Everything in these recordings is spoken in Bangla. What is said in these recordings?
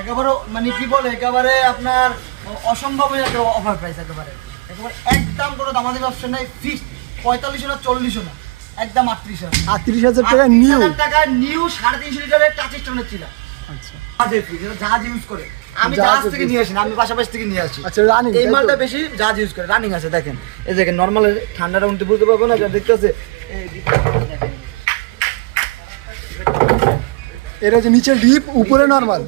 একেবারে মানে কি বলে একেবারে আপনার অসম্ভবই একটা অফার প্রাইস একেবারে একদম কোনো দামাদামি অপশন নাই ফিক্সড 45 না 40 না একদম 38,000 টাকা নিউ টাকা নিউ 350 লিটারের টাচ স্টোনের ছিল। আচ্ছা জাহাজ ইউজ করে আমি জাহাজ থেকে নিয়ে আসি না, আমি পাশাপাশি থেকে নিয়ে আসি। আচ্ছা রানিং এই মালটা বেশি জাহাজ ইউজ করে রানিং আছে। দেখেন এই দেখেন নরমাল ঠান্ডাটা উঠতে বুঝতে পারবো না যা দেখতেছে এটা যে নিচে ডিপ উপরে নরমাল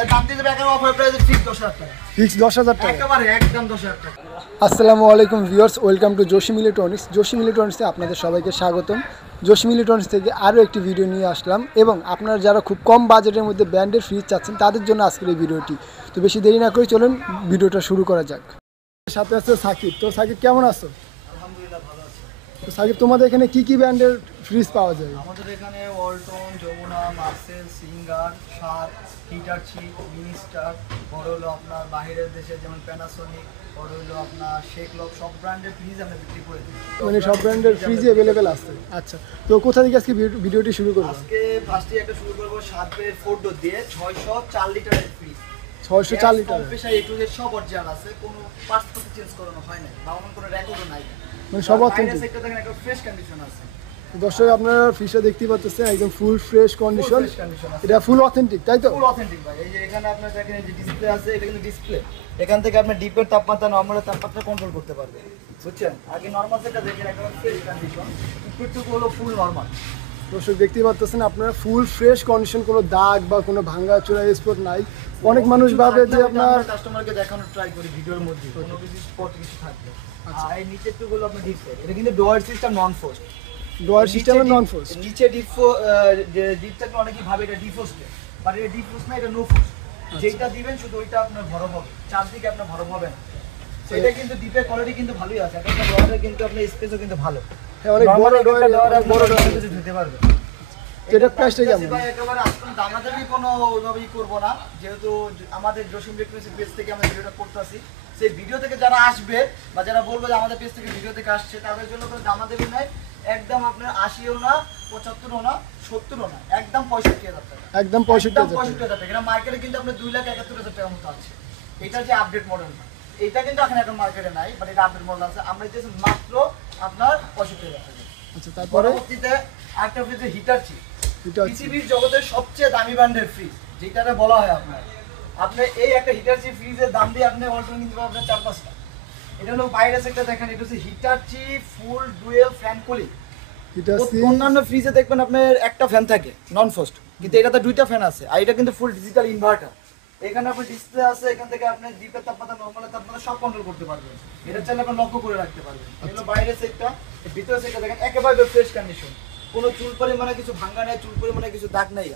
এর দাম দিয়ে দেবে একেবারে অফার প্রাইসে ফিক্স 10,000 টাকা ফিক্স 10,000 টাকা একেবারে একদম 10,000 টাকা। আসসালামু আলাইকুম viewers, welcome to Jasim electronics. Jasim ইলেকট্রনিক্সে আপনাদের সবাইকে স্বাগতম। জসিম ইলেকট্রনিক্স থেকে আরও একটি ভিডিও নিয়ে আসলাম এবং আপনারা যারা খুব কম বাজেটের মধ্যে ব্র্যান্ডের ফ্রিজ চাচ্ছেন তাদের জন্য আজকের এই ভিডিওটি। তো বেশি দেরি না করে চলুন ভিডিওটা শুরু করা যাক। সাথে আছে সাকিব। তো সাকিব কেমন আছো? আলহামদুলিল্লাহ ভালো আছি। তো সাকিব তোমাদের এখানে কি কি ব্র্যান্ডের ফ্রিজ পাওয়া যায়? আমাদের এখানে Walton, Jamuna, Marcel, Singer, Sharp, Hitachi, Minister, বড় হলো আপনার বাইরের দেশে যেমন প্যানাসোনিক, বড় হলো আপনার শেকলক, সব ব্র্যান্ডের ফ্রিজ আমরা বিক্রি করে দিই। মানে সব ব্র্যান্ডের ফ্রিজই অ্যাভেলেবেল আছে। আচ্ছা, তো কোথা থেকে আজকে ভিডিওটি শুরু করব? আজকে ফার্স্টে একটা শুরু করব শার্পের 4 ডোর দিয়ে 604 লিটারের fridge. 604 litre compressor A to Z সব অরিজিনাল আছে, কোনো পার্টস পত্র চেঞ্জ করানো হয় না বা অন্য কোনো রেকর্ডও নাই, মানে সব অথেন্টিক। বাইরের সেক্টর দেখেন একটা ফ্রেশ কন্ডিশন আছে। দর্শক আপনারা ফ্রিজটা দেখতেই পাচ্ছেন একদম ফুল ফ্রেশ কন্ডিশন। এটা ফুল অথেন্টিক তাই তো? ফুল অথেন্টিক ভাই। এই যে এখানে আপনার দেখেন এই যে ডিসপ্লে আছে, এটা কিন্তু ডিসপ্লে। এখান থেকে আপনি ডিপের তাপমাত্রা নরমালের তাপমাত্রা কন্ট্রোল করতে পারবেন, বুঝছেন? আগে নরমাল সেটা দেখেন একদম ফ্রেশ কন্ডিশন, একটু হলো ফুল নরমাল। দর্শক দেখতেই পাচ্ছেন আপনারা ফুল ফ্রেশ কন্ডিশন, কোনো দাগ বা কোনো ভাঙা চোরা স্পট নাই। অনেক মানুষ ভাবে যে আপনার কাস্টমারকে দেখানোর ট্রাই করি ভিডিওর মধ্যে কোনো কিছু স্পট কিছু থাকবে। আর এই নিচের টু হলো আপনার ডিসপ্লে, এটা কিন্তু drawer system non frost. Drawer system non frost. নিচে ডিপ থাকলে অনেকেই ভাবে এটা ডিফোর্স, বাট এটা ডিফোর্স না, এটা নো ফোর্স। যেটা দিবেন শুধু ওইটা আপনার ভরব হবে, চারদিকে আপনার ভরব হবে না। সেটা কিন্তু ডিপের কোয়ালিটি কিন্তু ভালোই আছে। একটা ডোয়ারে কিন্তু আপনার স্পেসও কিন্তু ভালো। হ্যাঁ, অনেক বড় ডোয়ার, বড় ডোয়ারে কিছু দিতে পারবে। এটা প্রাইসটা কেমন? ভাই একেবারে আসলে দামাদামি কোনো ওইভাবেই করব না, যেহেতু আমাদের জসিম ইলেকট্রনিক্স পেজ থেকে আমরা ভিডিওটা করতেছি। সেই ভিডিও থেকে যারা আসবে বা যারা বলবে যে আমাদের পেজ থেকে ভিডিও থেকে আসছে, তাদের জন্য কোনো দামাদামি নাই। একদম আপনার 80ও না, 75ও না, 70ও না, একদম 65,000 টাকা। একদম 65,000 টাকা। এটা মার্কেটে কিন্তু আপনার 2,71,000 টাকার মতো আছে। এটা যে আপডেট মডেল, এটা কিন্তু এখন মার্কেটে নাই, বাট এটা আপডেট মডেল আছে। আমরা দিয়েছি মাত্র আপনার 65,000 টাকা। আচ্ছা, তারপরে পরবর্তীতে আরেকটা ফ্রিজ হিটারচি, পৃথিবীর জগতের সবচেয়ে দামি ব্র্যান্ডের ফ্রিজ, যেটারে বলা হয় আপনি এই একটা হিটারচি ফ্রিজের দাম দিয়ে আপনি অল্টারনেটিভ কিনতে পারবেন 4-5টা। এটা হলো বাইরের সেক্টর দেখেন, এটা হচ্ছে হিটারচি ফুল ডুয়েল ফ্যান কুলিং। অন্যান্য ফ্রিজে দেখবেন আপনার একটা ফ্যান থাকে নন ফোর্সড, কিন্তু এটাতে দুইটা ফ্যান আছে। আর এটা কিন্তু ফুল ডিজিটাল ইনভার্টার। এখানে আপনার ডিসপ্লে আছে, এখান থেকে আপনি ডিপের তাপমাত্রা নরমালের তাপমাত্রা সব কন্ট্রোল করতে পারবেন। এটা চাইলে আপনি লক্ষ্য করে রাখতে পারবেন। এগুলো বাইরের সেক্টর, ভিতরের সেক্টর দেখেন একেবারে ফ্রেশ কন্ডিশন, কোনো চুল পরিমাণে কিছু ভাঙা নেই, চুল পরিমাণে কিছু দাগ নেই।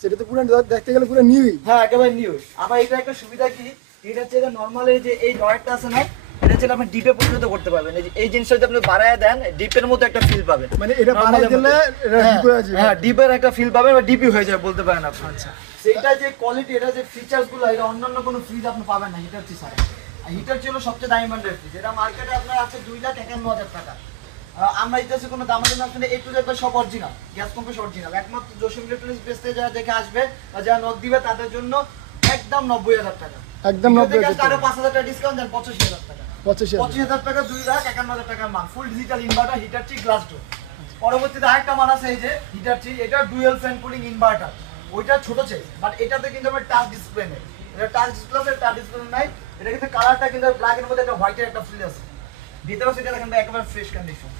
সেটা তো পুরো দেখতে গেলে পুরো নিউই। হ্যাঁ, একেবারে নিউ। আবার এটা একটা সুবিধা কি, এটা হচ্ছে নরমাল এই যে এই ডয়ারটা আছে না, এটা হচ্ছে আপনি ডিপে পরিণত করতে পারবেন। এই জিনিসটা যদি আপনি বাড়ায় দেন, ডিপের মতো একটা ফিল পাবেন। মানে এটা বাড়ায় দিলে এটা ডিপ হয়ে যাবে। হ্যাঁ, ডিপের একটা ফিল পাবেন বা ডিপি হয়ে যাবে বলতে পারেন আপনি। আচ্ছা, সেটা যে কোয়ালিটি, এটা যে ফিচারস গুলো, এটা অন্যান্য কোনো ফ্রিজ আপনি পাবেন না হিটারচি ছাড়া। আর হিটারচি হলো সবচেয়ে দামি ব্র্যান্ডের ফ্রিজ। এটা মার্কেটে আপনার আছে 2,51,000 টাকা। আমরা ইতিহাসে কোনো দামাদামি আসলে একটু দেখবেন সব অরিজিনাল, গ্যাস কম্প্রেসর অরিজিনাল। একমাত্র জসিম ইলেকট্রনিক্স পেজ থেকে যারা দেখে আসবে বা যারা নক দিবে তাদের জন্য একদম 90,000 টাকা। একদম 90,000 টাকা। আরো 5,000 টাকা ডিসকাউন্ট দেন, 85,000 টাকা। 25,000 টাকা 2,51,000 টাকার মাল, full digital inverter Hitachi glass door. পরবর্তীতে আরেকটা মাল আছে এই যে হিটারচি, এটা ডুয়াল ফ্যান কুলিং ইনভার্টার। ওইটা ছোট চাই, বাট এটাতে কিন্তু আমার টাচ ডিসপ্লে নেই। এটা টাচ ডিসপ্লে আছে, টাচ ডিসপ্লে নাই। এটা কিন্তু কালারটা কিন্তু ব্ল্যাক এর মধ্যে একটা হোয়াইটের একটা ফিল আছে। ভিতরে সেটা দেখেন একেবারে ফ্রেশ কন্ডিশন,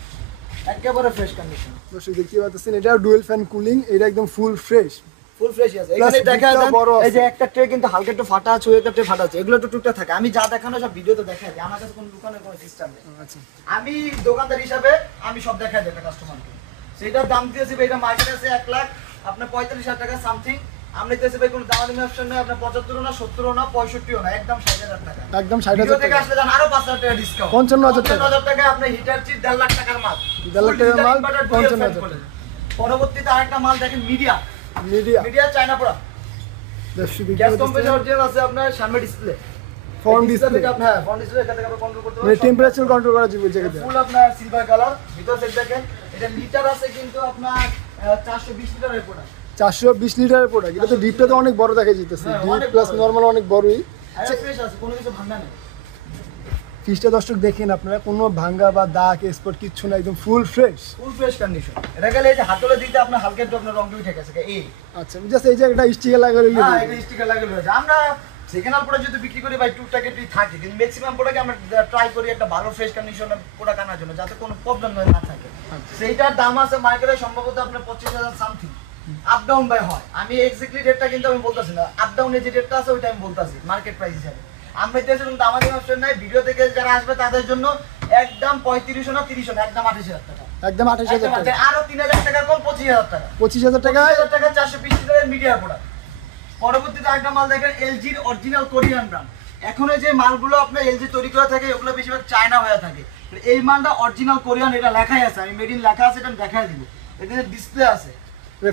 একেবারে ফ্রেশ কন্ডিশন। দর্শক দেখতে পাচ্ছেন এটা ডুয়াল ফ্যান কুলিং, এটা একদম ফুল ফ্রেশ আছে। এখানে দেখা যায় এই যে একটা ট্রে কিন্তু হালকা একটু ফাটা আছে, ওই একটা ট্রে ফাটা আছে, এগুলো একটু টুকটাক থাকে। আমি যা দেখানো সব ভিডিওতে দেখাই দিই, আমার কাছে কোনো দোকানের কোনো সিস্টেম নেই। আচ্ছা, আমি দোকানদার হিসাবে আমি সব দেখাই দিই কাস্টমারকে। সেটার দাম দিয়েছি এটা মার্কেটে আছে 1,00,000, আপনার 45,000 টাকা সামথিং। আমরা দিয়েছি ভাই কোনো দামাদামি অপশন নেই, আপনার 75ও না, 70ও না, 65ও না, একদম 60,000 টাকা। একদম 60,000 টাকা আসলে জান আরো 5,000 টাকা ডিসকাউন্ট, 55,000 টাকা। আপনি হিটারচি 1.5 লাখ টাকার মাল, 1.5 লাখ টাকার মাল 55,000 টাকা। পরবর্তীতে আরেকটা মাল দেখেন মিডিয়া চায়না পোড়া, দর্শক গ্যাস কম্প্রেসর অরিজিনাল আছে, আপনার সামনে ডিসপ্লে, ফ্রন্ট ডিসপ্লে থেকে আপনি ফ্রন্ট ডিসপ্লে এটা থেকে আপনি কন্ট্রোল করতে মানে পারবেন, টেম্পারেচার কন্ট্রোল করা যাবে জায়গাতে। ফুল আপনার সিলভার কালার। ভিতর থেকে দেখেন এটা লিটার আছে কিন্তু আপনার 420 লিটারের প্রোডাক্ট। 420 লিটারের প্রোডাক্ট। এটা তো ডিপটা তো অনেক বড় দেখা যেতেছে, হ্যাঁ, ডিপ অনেক প্লাস বড়। নরমাল অনেক বড়ই। আচ্ছা ফ্রেশ আছে, কোনো কিছু ভাঙা নেই। ফ্রিজটা দর্শক দেখেন আপনারা, কোনো ভাঙ্গা বা দাগ স্পট কিচ্ছু না, একদম full fresh. Full fresh condition. এটা গেলে এই যে হাতলে দিতে আপনার হালকা একটু আপনার রং উঠে গেছে এই। আচ্ছা জাস্ট এই যে একটা স্টিকার লাগালে হ্যাঁ এটা স্টিকার লাগিয়ে রয়েছে। আমরা সেকেন্ড হ্যান্ড প্রোডাক্ট যদি বিক্রি করি ভাই টুকটাক একটু থাকে, কিন্তু ম্যাক্সিমাম প্রোডাক্ট আমরা ট্রাই করি একটা ভালো ফ্রেশ কন্ডিশনের প্রোডাক্ট আনার জন্য, যাতে কোনো প্রবলেম না থাকে। সেইটার দাম আছে মার্কেটে সম্ভবত আপনার 25,000 সামথিং। আপ ডাউন বাই হয়, আমি এক্স্যাক্টলি রেটটা কিন্তু আমি বলতাছি না, আপ ডাউনে যে রেটটা আছে ওইটা আমি বলতাছি মার্কেট প্রাইস হিসাবে। আমরা এতে কোনো দামাদামি অপশন নাই, ভিডিও থেকে যারা আসবে তাদের জন্য একদম 3500 না 30 না, একদম 28,000 টাকা। একদম 28,000 টাকা। আরো 3,000 টাকা কম, 25,000 টাকা। 25,000 টাকায় 25,000 টাকা 420 লিটারের মিডিয়া প্রোডাক্ট। পরবর্তীতে একটা মাল দেখেন এলজির অরিজিনাল কোরিয়ান ব্র্যান্ড। এখন এই যে মালগুলো আপনার এলজি তৈরি করা থাকে ওগুলো বেশিরভাগ চায়না হয়ে থাকে, এই মালটা অরিজিনাল কোরিয়ান, এটা লেখাই আছে, আমি মেড ইন লেখা আছে, এটা আমি দেখাই দিব। এখানে ডিসপ্লে আছে,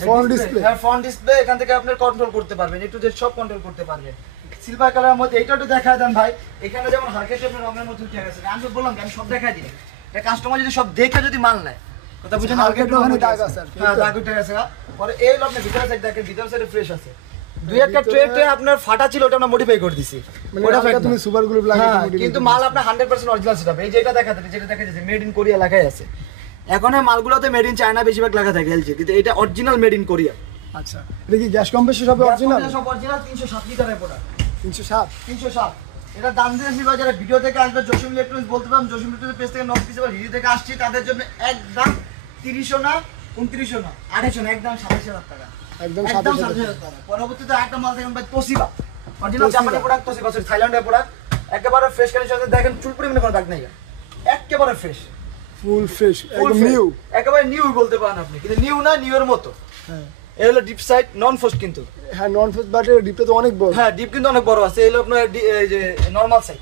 ফ্রন্ট ডিসপ্লে। হ্যাঁ ফ্রন্ট ডিসপ্লে, এখান থেকে আপনি কন্ট্রোল করতে পারবেন, একটু যে সব কন্ট্রোল করতে পারবেন। সিলভার কালারের মধ্যে এইটা একটু দেখায় দেন ভাই। এখানে যেমন হালকা একটু আপনার রঙের মধ্যে উঠে গেছে, আমি তো বললাম আমি সব দেখাই দিই, এটা কাস্টমার যদি সব দেখে যদি মাল নেয়, কথা বুঝেন, হালকা একটু ওখানে দাগ দাগ আছে, আছে আর কি। হ্যাঁ দাগ উঠে গেছে। পরে এই হলো আপনার ভিতরে সাইড দেখেন, ভিতরে সাইডে ফ্রেশ আছে। দুই একটা ট্রে আপনার ফাটা ছিল, ওটা আমরা মডিফাই করে দিছি, মানে ওটা হালকা ফেক তুমি না। সুপার গ্লু লাগিয়ে হ্যাঁ, modify কিন্তু করে মাল আপনার 100% অরিজিনাল সেটআপ। এই যে এটা দেখাতে, যেটা দেখা যাচ্ছে মেড ইন কোরিয়া লেখাই আছে। এখন এই মালগুলোতে মেড ইন চায়না বেশিরভাগ লেখা থাকে এলজি, কিন্তু এটা অরিজিনাল মেড ইন কোরিয়া। দিচ্ছি। আচ্ছা এটা কি গ্যাস কম্প্রেসর সব অরিজিনাল? সব অরিজিনাল, 307 লিটারের প্রোডাক্ট। 307। 307 এটা দাম দিয়েছি ভাই, যারা ভিডিও থেকে আসবে জসিম ইলেকট্রনিক্স বলতে পারেন, জসিম ইলেকট্রনিক্স পেজ থেকে নক দিতে পারেন, ভিডিও থেকে আসছি তাদের জন্য একদম 30 না 29 না 28 না, একদম 27,000 টাকা। একদম একদম 27,000 27,000 টাকা। পরবর্তীতে একটা মাল দেখেন ভাই তোশিবা, অরিজিনাল তোশিবা। জাপানি প্রোডাক্ট, তোশিবা থাইল্যান্ডের প্রোডাক্ট, একেবারে ফ্রেশ কন্ডিশনে দেখেন, চুল পরিমাণে কোনো দাগ নেই, একেবারে ফ্রেশ, ফুল ফ্রেশ, ফুল একদম নিউ। একেবারে নিউ বলতে পারেন আপনি, কিন্তু নিউ না, নিউ এর মতো। হ্যাঁ এই হলো ডিপ সাইড নন ফোস্ট, কিন্তু হ্যাঁ নন ফোর্স বাটের ডিপটা তো অনেক বড়। হ্যাঁ ডিপ কিন্তু অনেক বড় আছে। এই হলো আপনার এই যে নরমাল সাইড।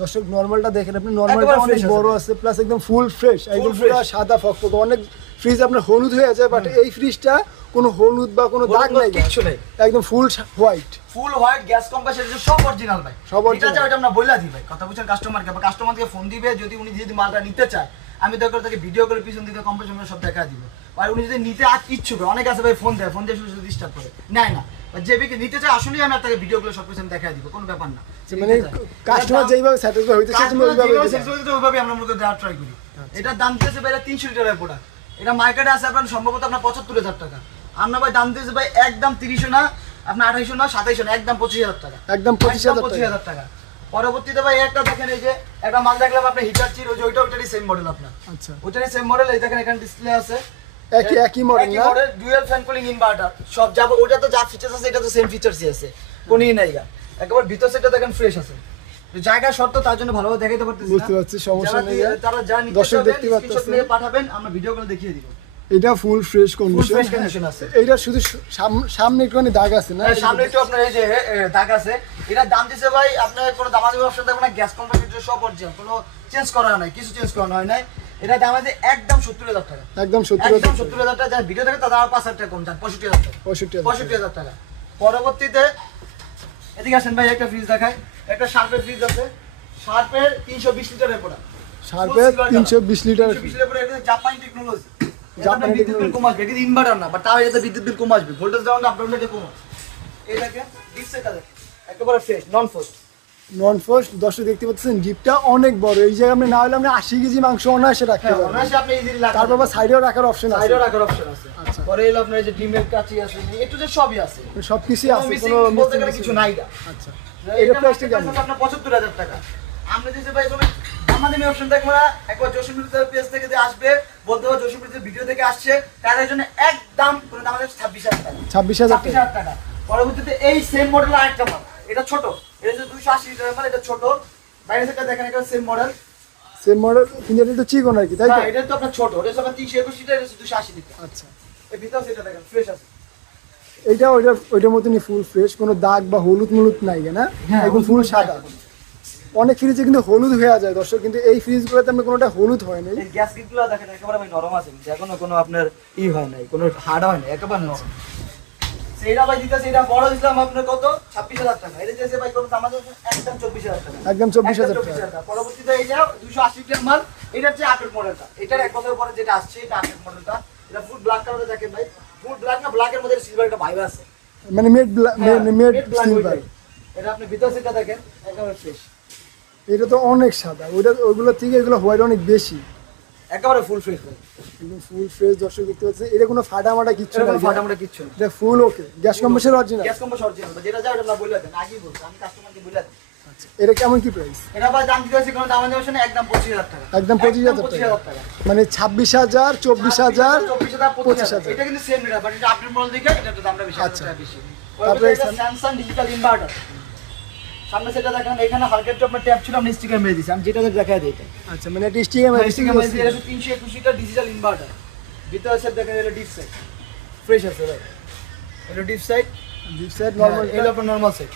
দর্শক নরমালটা দেখেন আপনি, নরমালটা একেবারে অনেক fresh আছে বড় আছে, প্লাস একদম ফুল ফ্রেশ, একদম fresh। পুরো সাদা ফকফকে। অনেক ফ্রিজ আপনার হলুদ হয়ে যায়, বাট এই ফ্রিজটা কোনো হলুদ বা কোনো দাগ নাই, কিচ্ছু নেই, একদম ফুল হোয়াইট। ফুল হোয়াইট, গ্যাস কম্প্রেসর সব অরিজিনাল ভাই, সব এটা original। চাই এটা আমরা বইলা দিই ভাই, কথা বুঝছেন। কাস্টমারকে বা কাস্টমারকে ফোন দিবে, যদি উনি যদি মালটা নিতে চায়, আমি দরকার তাকে ভিডিও করে পিছন দিতে কম্প্রেসর সব দেখা দিব। আর উনি যদি নিতে ইচ্ছুক, অনেক আছে ভাই ফোন দেয়, ফোন দিয়ে শুধু ডিস্টার্ব করে নেয় না, যে ব্যক্তি নিতে চায় আসলেই আমি তাকে ভিডিও করে সব কিছু দেখা দিব, কোনো ব্যাপার না। মানে কাস্টমার যেইভাবে স্যাটিসফাই হইতে চায় তুমি ওইভাবে দিতে চাও। ওইভাবে আমরা মূলত দেওয়ার ট্রাই করি। এটার দাম দিয়েছে ভাই 300 লিটারের প্রোডাক্ট, এটা মার্কেটে আছে আপনার সম্ভবত আপনার 75,000 টাকা। আমরা ভাই দাম দিয়েছে ভাই একদম 30 না, আপনার 28 না 27 না, একদম 25,000 টাকা। একদম 25,000 টাকা। 25,000 টাকা। পরবর্তীতে ভাই একটা দেখেন, এই যে একটা মাল দেখলাম আপনার হিটার চির, ওইটারই সেম মডেল আপনার, আচ্ছা ওইটারই সেম মডেল। এই দেখেন এখানে ডিসপ্লে আছে, একই মডেল না? ডুয়াল ফ্যান কুলিং ইনভার্টার সব যাব, ওটা তো যা ফিচারস আছে এটা তো সেম ফিচারসই আছে, কোনই নাই গা। একবার ভিতর সেটা দেখেন ফ্রেশ আছে, জায়গা শর্ত তার জন্য ভালোভাবে দেখাইতে পারতেছি না, বুঝতে পারছি, সমস্যা নেই। তারা যা নিতে দর্শক চাবে দেখতে স্ক্রিনশট পারতেছে, নিয়ে পাঠাবেন, আমরা ভিডিও করে দেখিয়ে দিব। এটা full fresh condition. fresh condition আছে। এইটা শুধু সামনে একটুখানি দাগ আছে না? সামনে একটু আপনার এই যে দাগ আছে। এটার দাম দিছে ভাই আপনার কোনো দামাদামি অপশন থাকবে না, গ্যাস কম্প্রেসর সব অরিজিনাল, কোনো চেঞ্জ করা নাই, কিছু চেঞ্জ করা হয় নাই। এটা দাম আছে একদম 70,000 টাকা, একদম 70,000 একদম 70,000 টাকা। যার ভিডিও থাকে তাদের আরো 5,000 টাকা কম, যান 65,000 টাকা, 65,000 টাকা। পরবর্তীতে এদিকে আসেন ভাই, একটা ফ্রিজ দেখায়, একটা শার্পের ফ্রিজ আছে, শার্পের 320 লিটারের প্রোডাক্ট, শার্পের 320 লিটার। 320 লিটার প্রোডাক্ট, এটা জাপানি টেকনোলজি। জাপানি বিদ্যুৎ বিল কম আসবে, কিন্তু ইনভার্টার না, বাট তাও এটাতে বিদ্যুৎ বিল কম আসবে, ভোল্টেজ ডাউন আপ ডাউন কম। এই দেখেন ডিসপ্লেটা দেখেন, একেবারে ফ্রেশ নন ফোস্ট। নন ফোর্স। দর্শক দেখতে পাচ্ছেন জিপটা অনেক বড়, এই জায়গায় আপনি না হলে আপনি 80 কেজি মাংস অনায়াসে রাখতে হ্যাঁ, পারবেন। অনায়াসে আপনি ইজিলি রাখতে তারপর আবার সাইডেও রাখার অপশন আছে। সাইডে রাখার অপশন আছে। আচ্ছা। পরে এলো আপনার এই যে ডিমের কাচি আছে, একটু যে সবই আছে, সবকিছুই আছে, মিসিং কোনো বলতে missing গেলে কিছু নাই গা। আচ্ছা এটা এটা প্রাইসটা প্রাইসটা কেমন? আপনার 75,000 টাকা। আমরা দিতে ভাই কোনো আমাদের অপশন দেখবো না, একবার জসিমপুরের পেজ থেকে যে আসবে বলতে হবে জসিমপুরের ভিডিও থেকে আসছে, তাদের জন্য একদম কোনো দাম আছে 26,000 টাকা। 26,000 টাকা। 26,000 টাকা। পরবর্তীতে এই সেম মডেল আরেকটা মাল, এটা ছোট, এটা হচ্ছে 280 লিটারের মাল, এটা ছোট। বাইরে থেকে দেখেন এটা সেম মডেল, সেম মডেল, কিন্তু এটা একটু চিকন আর কি, তাই তো? হ্যাঁ এটা তো আপনার ছোট, এটা হচ্ছে আপনার 321 লিটার, এটা হচ্ছে 280 লিটার। আচ্ছা এই ভিতর সেটা দেখেন ফ্রেশ আছে, এইটা ওইটার মতনই ফুল ফ্রেশ, কোনো দাগ বা হলুদ মুলুদ নাই না, হ্যাঁ, একদম ফুল সাদা। অনেক ফ্রিজে কিন্তু হলুদ হয়ে যায় দর্শক, কিন্তু এই ফ্রিজগুলোতে আমরা কোনোটা হলুদ হয় নাই। এই গ্যাস কিটগুলো দেখেন একেবারে ভাই নরম আছে, কিন্তু এখনো কোনো আপনার হয় নাই, কোনো হার্ড হয় না, একেবারে নরম। সেইটা ভাই দিতেছে, এটা বড় দিলাম আপনার কত 26,000 টাকা। এটা দিতেছে ভাই কোনো দাম আছে একদম 24,000 টাকা, একদম 24,000 টাকা। 24,000 টাকা। পরবর্তীতে এই যে 280 লিটার মাল, এটা হচ্ছে আপডেট মডেলটা, এটার এক বছর পরে যেটা আসছে এটা আপডেট মডেলটা, এটা ফুল ব্ল্যাক কালারে দেখেন ভাই, ফুল ব্ল্যাক না, ব্ল্যাকের মধ্যে সিলভার একটা ভাইব আছে, মানে মেড সিলভার। এটা আপনি ভিতর সেটা দেখেন একেবারে ফ্রেশ, এটা তো অনেক সাদা, ওইগুলো থেকে এগুলো হোয়াইট অনেক বেশি, একেবারে ফুল ফ্রেশ ভাই, একদম ফুল ফ্রেশ। দর্শক দেখতে পাচ্ছেন এটা কোনো ফাটামাটা কিচ্ছু না, ফাটামাটা কিচ্ছু না, এটা full okay. Gas compressor original, gas compressor original, যেটা যায় ওটা বলে দেন, আগেই বলছি আমি কাস্টমারকে বলে দেন। আচ্ছা এটা কেমন কি প্রাইস? এটা ভাই দাম দিতেছি কোনো দাম দেওয়া না, একদম 25000 টাকা, একদম 25000 টাকা, মানে 26000 24000 25000। এটা কিন্তু সেম রেট, বাট এটা আপডেট মডেল দেখে এটা তো দামটা বেশি, আচ্ছা। টাকা বেশি। তারপরে তারপরে এটা স্যামসাং ডিজিটাল ইনভার্টার, সামনে সেটা দেখেন, এখানে হালকা একটু আপনার ট্যাপ ছিল, আমি স্টিকার মেরে দিয়েছি, আমি যেটা দেখাই দিই। আচ্ছা মানে এটা স্টিকার স্টিকার মেরে দিয়েছি, এটা 321 লিটার ডিজিটাল ইনভার্টার, ভিতরে সেট দেখেন, এটা ডিপ সাইড ফ্রেশ আছে ভাই, এটা ডিপ সাইড নরমাল, এটা আপনার নরমাল সাইড,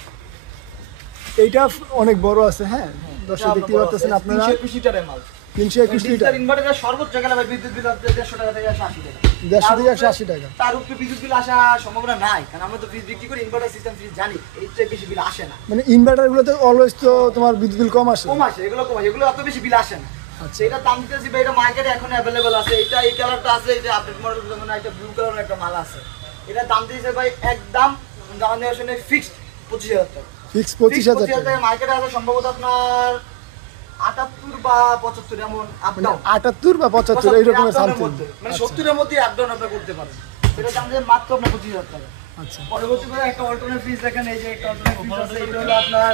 এইটা অনেক বড় আছে। হ্যাঁ দর্শক দেখতে পাচ্ছেন আপনারা 321 লিটারের মাল, 321 লিটার, ইনভার্টারের সর্বোচ্চ গেলে ভাই বিদ্যুৎ বিল আপনার 150 টাকা থেকে 80 টাকা, 150 থেকে 180 টাকা। তার উপরে বিদ্যুৎ বিল আসা সম্ভাবনা নাই, কারণ আমরা তো ফ্রিজ বিক্রি করি, ইনভার্টার সিস্টেম ফ্রিজ জানি, এর চেয়ে বেশি বিল আসে না। মানে ইনভার্টার গুলোতে অলওয়েজ তো তোমার বিদ্যুৎ বিল কম আসে, কম আসে, এগুলো কম আসে, এগুলো অত বেশি বিল আসে না। আচ্ছা এটা দাম দিতেছি ভাই, এটা মার্কেটে এখন অ্যাভেলেবল আছে, এটা এই কালারটা আছে, এটা আপডেট মডেল, যেমন একটা ব্লু কালারের একটা মাল আছে, এটা দাম দিতেছে ভাই একদম আমাদের আসলে ফিক্সড 25000 টাকা, ফিক্স 25000 টাকা টাকা। মার্কেটে আছে সম্ভবত আপনার 78 বা 75 এমন আপ মানে ডাউন, 78 বা 75 এইরকম সামথিং, মানে 70 এর মধ্যে আপ ডাউন আপনি করতে পারেন, এটা দাম দিয়ে মাত্র আপনার 25000 টাকা। আচ্ছা পরবর্তীতে একটা অল্টারনেট ফ্রিজ দেখেন, এই যে একটা অল্টারনেট ফ্রিজ আছে, এটা হলো আপনার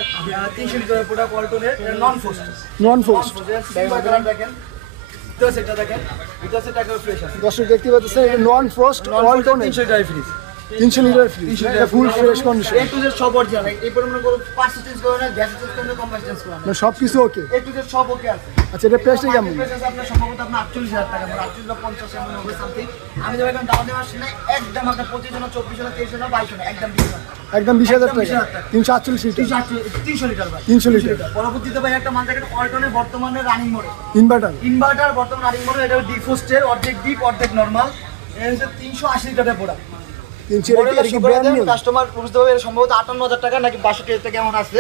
300 লিটারের প্রোডাক্ট অল্টারনেট, এটা নন ফোস্ট, নন ফোর্স। দেখেন ভিতরে সেটা দেখেন, ভিতরে সেটা একদম ফ্রেশ আছে, দর্শক দেখতে পাচ্ছেন এটা নন ফ্রস্ট অল্টারনেট 300 লিটারের ফ্রিজ, 300 লিটার ফ্রিজ, এটা full fresh condition, A to Z সব অরিজিনাল, এই পরিমাণ কোনো পার্টস চেঞ্জ করে না, গ্যাস চেঞ্জ করে না, কম্প্রেস চেঞ্জ করে না, মানে সবকিছু ওকে। এ টু জেড সব ওকে আছে। আচ্ছা এটা প্রাইসটা কেমন? প্রাইস আছে আপনার সম্ভবত আপনার 48000 টাকা, মানে 48 বা 50 এমন হবে সামথিং। আমি যখন এখন দাম দেওয়ার সময় একদম আপনার 25 না 24 না 23 না 22 না একদম 20000 টাকা, একদম 20000 টাকা, 20000 টাকা। 348 লিটার, 300 লিটার ভাই, 300 লিটার পরবর্তীতে ভাই একটা মাল দেখেন, অল্টনের বর্তমানে রানিং মডেল ইনভার্টার, বর্তমান রানিং মডেল, এটা ডিফোস্টের অর্ধেক ডিপ অর্ধেক নরমাল, এর হচ্ছে 380 লিটারের প্রোডাক্ট। 300 লিটার কি ব্র্যান্ড নিউ? কাস্টমার বুঝতে পারবে এটা সম্ভবত 58000 টাকা নাকি 62000 টাকা এমন আছে।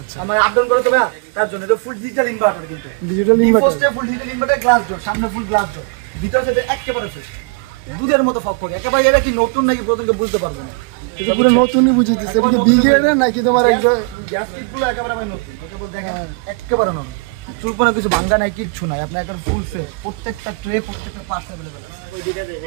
আচ্ছা আমার আপডাউন করে তবে তার জন্য এটা ফুল ডিজিটাল ইনভার্টার, কিন্তু ডিজিটাল ইনভার্টার, ডিফোস্টে full digital inverter, glass door, সামনে ফুল গ্লাস ডোর, ভিতরে সেটা একেবারে ফ্রেশ, দুধের মতো ফকফকে, একেবারে এটা কি নতুন নাকি প্রথমকে বুঝতে পারবে না, এটা পুরো নতুনই বুঝিতেছে। এটা কি বিগের নাকি তোমার একদম গ্যাস কিটগুলো একেবারে ভাই নতুন, একেবারে দেখেন একেবারে নতুন, চুলপনা কিছু ভাঙা নাই, কিচ্ছু নাই, আপনার একটা ফুল ফ্রেশ, প্রত্যেকটা ট্রে প্রত্যেকটা পার্টস अवेलेबल আছে।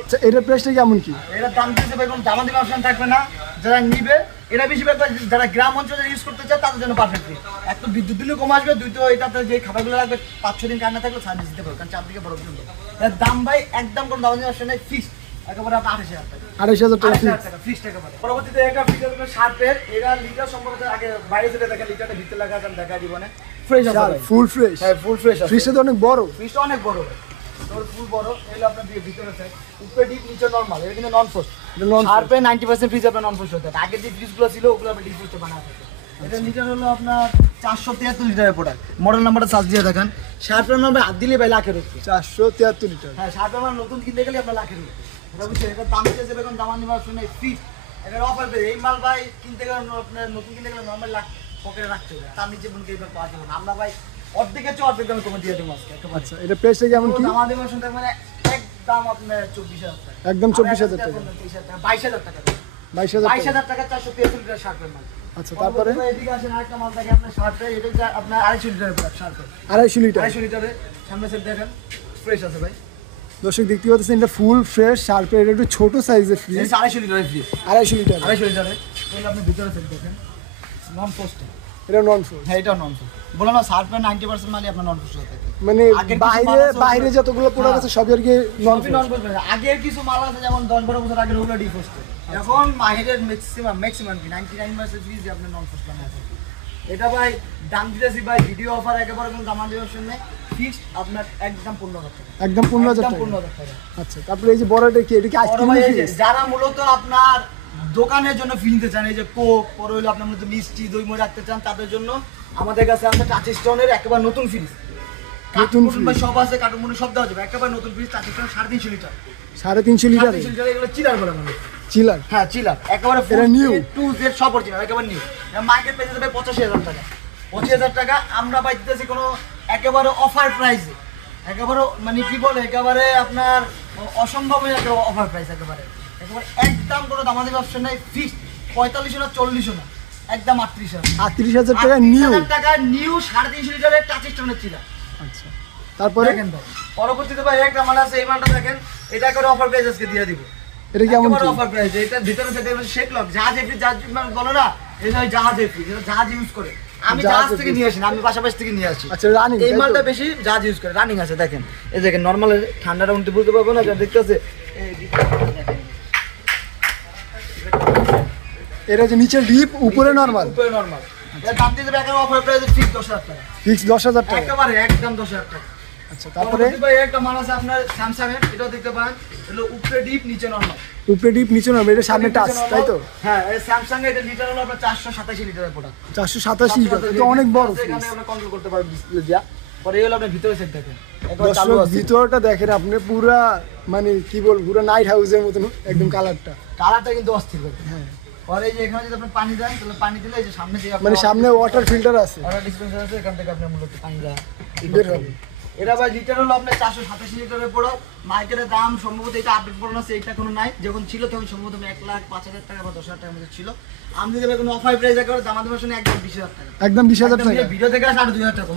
আচ্ছা এটার প্রাইসটা কেমন কি? এটার দাম দিতে ভাই কোনো দামাদামি অপশন থাকবে না, যারা নিবে এটা বেশিরভাগ যারা গ্রাম অঞ্চলে ইউজ করতে চায় তাদের জন্য পারফেক্ট। একটু বিদ্যুৎ বিলও কম আসবে, দুই তো এটাতে যে খাবারগুলো লাগবে 5-6 দিন কান্না থাকলে সার্ভিস দিতে পারবে, কারণ চারদিকে বড় বিল। এর দাম ভাই একদম কোনো দামাদামি অপশন নাই, ফিক্সড একেবারে আপনার 28000 টাকা, 28000 টাকা ফিক্স। ফিক্সড একেবারে। পরবর্তীতে একটা ফিচার হলো শার্পের, এরা লিটার সম্পর্কে আগে বাইরে থেকে দেখা, লিটারটা ভিতরে লাগা কারণ দেখা দিব না, ফ্রেশ আছে, ফুল ফ্রেশ, হ্যাঁ ফুল ফ্রেশ আছে, ফ্রিজটা তো অনেক বড়, ফ্রিজটা অনেক বড়, তোর ফুল বড়, এলো আপনার ভিতরে সাইড, উপরে ডিপ নিচে নরমাল, এটা কিন্তু নন ফ্রস্ট। এটা নন শার্পে 90% ফ্রিজ আপনার নন ফ্রস্ট হতে থাকে, আগের যে ফ্রিজগুলো ছিল ওগুলো আপনি ডিপ ফ্রস্টে বানানো থাকে। এটা লিটার হলো আপনার 473 লিটারের প্রোডাক্ট, মডেল নাম্বারটা সার্চ দিয়ে দেখেন, শার্পের নাম্বার হাত দিলে ভাই লাখের উপরে, 473 লিটার। হ্যাঁ শার্পের নাম্বার নতুন কিনতে গেলে আপনার লাখের উপরে, এটা বুঝছেন, এটা দাম দিতে যাবে এখন দামান নিবার শুনে ফিট, এটা অফার পেয়ে এই মাল ভাই কিনতে গেলে আপনার নতুন কিনতে গেলে নরমাল লাখ পকেটে রাখতে হবে, তার নিচে মনে করি পাওয়া যাবে না, আমরা ভাই অর্ধেকের চেয়ে অর্ধেক দামে কমে দিয়ে দেবো আজকে একেবারে। আচ্ছা এটা প্রাইসটা কেমন কি? আমাদের ভার্সন থাকবে মানে একদম আপনার 24000 টাকা, একদম 24000 টাকা, 22000 টাকা, 22000 টাকা। 22000 টাকা 473 লিটার শার্পের মাল। আচ্ছা তারপরে এদিকে আসেন আরেকটা মাল থাকে আপনার শার্পের, এটা আপনার 250 লিটারের প্রোডাক্ট শার্পের, 250 লিটার। 250 লিটারের, সামনে সেট দেখেন ফ্রেশ আছে ভাই, দর্শক দেখতে পাচ্ছেন এটা ফুল ফ্রেশ শার্পের, এটা একটু ছোট সাইজের ফ্রিজ, 250 লিটারের ফ্রিজ, 250 লিটার, 250 লিটারের, তাহলে আপনি ভিতরে সেট দেখেন নন ফ্রস্ট, এটা নন ফ্রস্ট। হ্যাঁ এটা নন ফ্রস্ট, বলো না শার্পের 90% মালই আপনার নন ফ্রস্ট থাকে, মানে আগের কিছু বাইরে মাল আছে বাইরে যতগুলো প্রোডাক্ট আছে সবই আর কি নন সবই নন ফ্রস্ট। আগের কিছু মাল আছে যেমন 10-12 বছর আগের ওগুলো ডিফ্রস্ট, এখন মাহিরের ম্যাক্সিমাম কি 99% ফ্রিজ আপনি নন ফ্রস্ট বানায় আছে। এটা ভাই দাম দিতেছি ভাই ভিডিও অফার, একেবারে কোনো দাম দেওয়ার জন্য ফিক্সড আপনার একদম 15000 টাকা, একদম 15000 একদম টাকা। 15000 টাকা। আচ্ছা তারপরে এই যে বড়টা কি, এটা কি বড় আইসক্রিম ভাই এই যে ফ্রিজ? যারা মূলত আপনার দোকানের জন্য ফ্রিজ নিতে চান, এই যে কোক পরে হইলো আপনার মধ্যে মিষ্টি দই মই রাখতে চান, তাদের জন্য আমাদের কাছে আছে টাচ স্টোনের একেবারে নতুন ফ্রিজ, নতুন কার্টুন ভাই সব আছে, কার্টুন মনে সব দেওয়া যাবে, একেবারে নতুন fridge touch stone 350 litre, 350 litre 350 litre, এগুলো চিলার বলে মানে, চিলার। হ্যাঁ চিলার একেবারে এটা new? টু জেড সব অরিজিনাল একেবারে নিউ, মার্কেট পেয়ে যাবে 85000 টাকা, 25000 টাকা আমরা পাই দিতেছি কোনো একেবারে অফার প্রাইসে, একেবারে মানে কি বলে একেবারে আপনার অসম্ভব একটা অফার প্রাইস একেবারে একেবারে একদম কোনো দামাদামি অপশন নাই, ফিক্সড 45 না 40 না, একদম 38,000 টাকা নিউ। 38,000 টাকা নিউ 350 লিটারের টাচ স্টোনের চিলা। আচ্ছা, তারপরে দেখেন ভাই পরবর্তীতে ভাই একটা মাল আছে, এই মালটা দেখেন, এটা করে অফার প্রাইস আজকে দিয়ে দিব। এটা কেমন কি? অফার প্রাইস, এটা ভিতরে সেটা শেক লক জাহাজ এফি, জাহাজ বলো না, এই যে জাহাজ এফি, যেটা জাহাজ ইউজ করে, আমি জাহাজ থেকে নিয়ে আসি না, আমি পাশাপাশি থেকে নিয়ে আসি। আচ্ছা, রানিং এই মালটা বেশি জাহাজ ইউজ করে, রানিং আছে। দেখেন এই দেখেন, নরমাল ঠান্ডাটা উঠতে বুঝতে পারবো না, যা দেখতে আছে এই দেখেন, এটা যে নিচে ডিপ, উপরে নরমাল। উপরে নরমাল। এর দাম দিয়ে দেবে একেবারে অফার প্রাইস ফিক্স 10,000 টাকা। ফিক্স 10,000 টাকা একেবারে একদম 10,000 টাকা। আচ্ছা, তারপরে ভাই একটা মাল আছে আপনার স্যামসাং এর, এটাও দেখতে পারেন, হলো উপরে ডিপ নিচে নরমাল। উপরে ডিপ নিচে নরমাল, এটা সামনে টাচ, তাই তো? হ্যাঁ, এই স্যামসাং এর এটা লিটার হলো আপনার 487 লিটারের প্রোডাক্ট। 487 লিটার, এটা অনেক বড় ফ্রিজ। এখানে আমরা কন্ট্রোল করতে পারবো ডিসপ্লে দিয়া। পরে এই হলো আপনার ভিতরে সেট দেখেন, একবার চালু দর্শক আছে। ভিতরটা দেখেন আপনি, পুরা মানে কি বলবো, পুরো নাইট হাউসের মতন একদম কালারটা। কালারটা কিন্তু অস্থির ভাই। হ্যাঁ, পরে এই যে এখানে যদি আপনি পানি দেন, তাহলে পানি দিলে এই যে সামনে যে মানে সামনে ওয়াটার ফিল্টার আছে, ওয়াটার ডিসপেন্সার আছে, এখান থেকে আপনি মূলত পানিটা বের হবে। এটা ভাই লিটার হলো আপনার 487 লিটারের প্রোডাক্ট। মার্কেটের দাম সম্ভবত এটা আপডেট করা আছে, এটা কোনো নাই, যখন ছিল তখন সম্ভবত 1,05,000 টাকা বা 10,000 টাকার মধ্যে ছিল। আমি যদি কোনো অফার প্রাইস একেবারে দামাদামি ভার্সনে একদম 20,000 টাকা, একদম 20,000 টাকা। ভিডিও থেকে আসে 2,000 টাকা,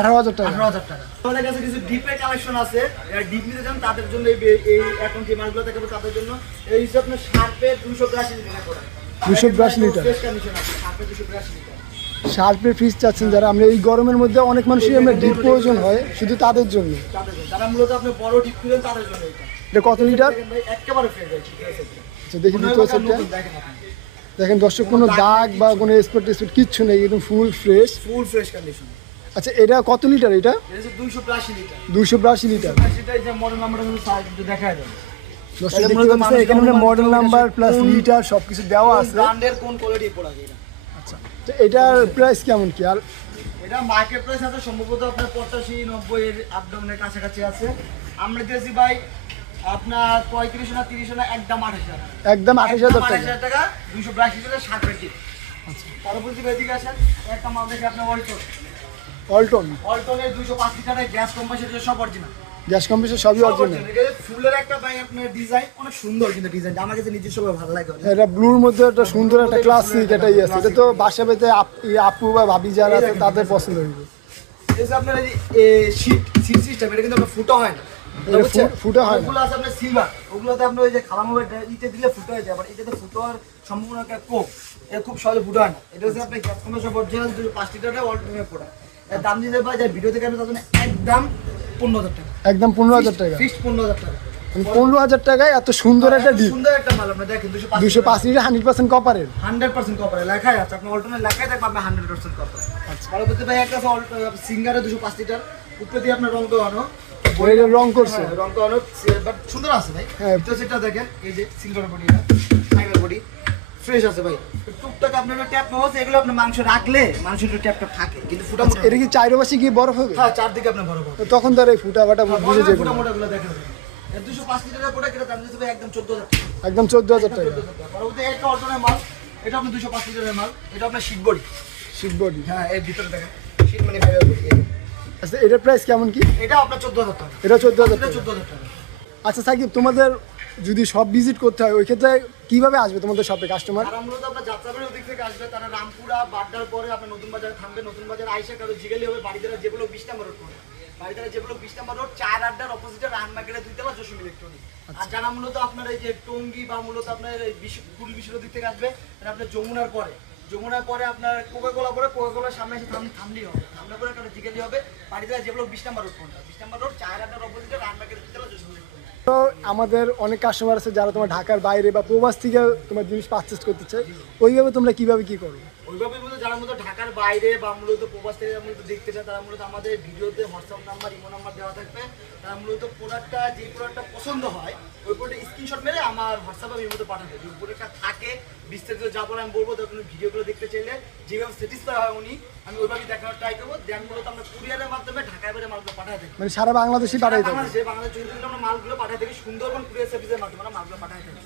18,000 টাকা। 18,000 টাকা। আমাদের কাছে কিছু ডিপের কালেকশন আছে, ডিপ নিতে চান তাদের জন্য এই এখন যে মালগুলো দেখাবো তাদের জন্য এই হিসাবে আপনার শার্পের 282 litre product, 282 litre fresh condition আছে, শার্পের 282 লিটার। শার্পের ফ্রিজ চাচ্ছেন যারা, আমরা এই গরমের মধ্যে অনেক মানুষই আমরা ডিপ প্রয়োজন হয়, শুধু তাদের জন্য। যারা মূলত আপনি বড় ডিপ খুলেন তাদের জন্য এটা। এটা কত লিটার? দেখেন ভাই একেবারে ফ্রেশ আছে। আচ্ছা, দেখি দ্বিতীয় সেটটা। দেখেন দর্শক, কোনো দাগ বা কোনো স্পট কিচ্ছু নেই, একদম full fresh, full fresh condition. আচ্ছা, এটা কত লিটার? এটা এটা হচ্ছে 282 লিটার। 282 লিটার। 282 লিটার, এই যে মডেল নাম্বারটা কিন্তু সাইড একটু দেখায় দেন। দর্শক দেখতে পাচ্ছেন এখানে মডেল নাম্বার প্লাস লিটার সবকিছু দেওয়া আছে। ব্র্যান্ডের কোন কোয়ালিটি প্রোডাক্ট এটা। আচ্ছা, তো এটার প্রাইস কেমন কি? আর এটা মার্কেট প্রাইস আছে সম্ভবত আপনার 85-90 এর আপডাউনের কাছাকাছি আছে। আমরা দিয়েছি ভাই আপনার 35 না 30 না একদম 28,000 একদম 28,000 টাকা। 28,000 টাকা 282 লিটার 60 পেটি। আচ্ছা, পরবর্তী এদিকে আসেন, একটা মাল দেখে আপনার অল্টন অল্টনের 205 লিটারের গ্যাস কম্প্রেসর সব অরিজিনাল। গ্যাস কম্প্রেসর সবই অরিজিনাল। ফুলের একটা ভাই আপনার ডিজাইন অনেক সুন্দর, কিন্তু ডিজাইনটা আমার কাছে নিজস্ব ভালো লাগে। এটা ব্লুর মধ্যে একটা সুন্দর একটা ক্লাসিক এটাই আছে, এটা তো বাসা পেতে আপু বা ভাবি যারা আছে তাদের পছন্দ হইবে। এই যে আপনার এই শীট সিস্টেম, এটা কিন্তু আপনার ফুটো হয় না, ফুটো হয় না। ওগুলো আছে আপনার সিলভার, ওগুলোতে আপনি ওই যে খালাম ইতে দিলে ফুটো হয়ে যায়, বাট এটাতে ফুটো হওয়ার সম্ভাবনা একটা কম, এটা খুব সহজে ফুটো হয় না। এটা হচ্ছে আপনার গ্যাস কম্প্রেসর অরিজিনাল 5 লিটারের অল্টনের প্রোডাক্ট। এর দাম দিতে পারে যে ভিডিও থেকে আমি তার জন্য একদম 15,000 টাকা, একদম 15,000 টাকা। ফিক্সড 15,000 টাকা। 15,000 টাকায় এত সুন্দর একটা ডিপ, সুন্দর একটা মাল আপনি দেখেন, 205 লিটার 100% কপারের। 100% কপারে লেখাই আছে, আপনার অল্টনের লেখাই থাকবে আপনার 100% কপারে। আচ্ছা, পরবর্তী ভাই একটা সিঙ্গারে 205 লিটার, উপরে দিয়ে আপনার রং করানো, এটা রং করছে, রং করানো, বাট সুন্দর আছে ভাই। হ্যাঁ, তো সেটা দেখেন, এই যে সিলভার বডি, এটা ফাইবার বডি, ফ্রেশ আছে ভাই। টুকটাক আপনার ট্যাপ হচ্ছে, এগুলো আপনার মাংস রাখলে মাংসের ট্যাপটা থাকে, কিন্তু ফুটা মোটা। এটা কি চাইরোবাসি কি বরফ হবে? হ্যাঁ, চারদিকে আপনার বড় বড়, তো তখন তার এই ফুটা ফাটা বুঝে যাবে। ফুটা মোটাগুলো দেখেন। 205 লিটারের প্রোডাক্ট, এটা দাম দিতে ভাই একদম 14,000 টাকা, একদম 14,000 টাকা। পরবর্তী একটা অল্টনের মাল, এটা আপনার 205 লিটারের মাল, এটা আপনার শীট বডি। শীট বডি, হ্যাঁ, এর ভিতরে দেখেন শীট মানে ফাইবার বডি। আচ্ছা, এটার প্রাইস কেমন কি? এটা আপনার 14,000 টাকা। এটা 14,000 এটা টাকা। 14,000 টাকা। আচ্ছা সাকিব, তোমাদের যদি সব ভিজিট করতে হয় ওই ক্ষেত্রে কিভাবে আসবে তোমাদের শপে কাস্টমার? আর মূলত আপনার যাত্রাবাড়ির ওদিক থেকে আসবে, তারা রামপুরা বাড্ডার পরে আপনার নতুন বাজারে থামবে, নতুন বাজার আইসা কারো জিগেলি হবে, বাড়িদারা যেগুলো 20 নম্বর রোড পড়ে, বাড়িদারা যেগুলো 20 নম্বর রোড 4 আড্ডার অপোজিটে রান মার্কেটের 2 তলা জসিম ইলেকট্রনিক। আর যারা মূলত আপনার এই যে টঙ্গী বা মূলত আপনার পুরী বিশ্বের দিক থেকে আসবে, তারা আপনার যমুনার পরে আপনার কোকাকোলা পরে কোকাকোলার সামনে এসে থামলেই হবে, থামলে পরে একটা জিগেলি হবে, বাড়িদারা যেগুলো 20 নম্বর রোড পড়ে, 20 নম্বর রোড 4 আড্ডার অপোজিটে রান মার্কেটের 2 তলা জসিম ইলেকট্রনিক। তো আমাদের অনেক কাস্টমার আছে যারা তোমার ঢাকার বাইরে বা প্রবাস থেকে তোমার জিনিস পারচেজ করতে চায়, ওইভাবে তোমরা কিভাবে কি করো? ওইভাবে মূলত যারা মূলত ঢাকার বাইরে বা মূলত প্রবাস থেকে মূলত দেখতে চায়, তারা মূলত আমাদের ভিডিওতে হোয়াটসঅ্যাপ নাম্বার, ইমো নাম্বার দেওয়া থাকবে, তারা মূলত প্রোডাক্টটা যে প্রোডাক্টটা পছন্দ হয় ওই প্রোডাক্ট স্ক্রিনশট মেরে আমার হোয়াটসঅ্যাপে আমি মতো পাঠাবে, যে প্রোডাক্টটা থাকে বিস্তারিত যা বলে আমি বলবো, তখন ভিডিওগুলো দেখতে চাইলে যেভাবে স্যাটিসফাই হয় উনি, আমি ওইভাবে দেখানোর ট্রাই করবো। দেন মূলত আমরা কুরিয়ারের মাধ্যমে ঢাকায় বাইরে মালগুলো পাঠাই থাকি, মানে সারা বাংলাদেশে পাঠাই থাকি। বাংলাদেশে 24 আমরা মালগুলো পাঠাই থাকি, সুন্দরবন কুরিয়ার সার্ভিসের মাধ্যমে আমরা মালগুলো পাঠাই থাকি।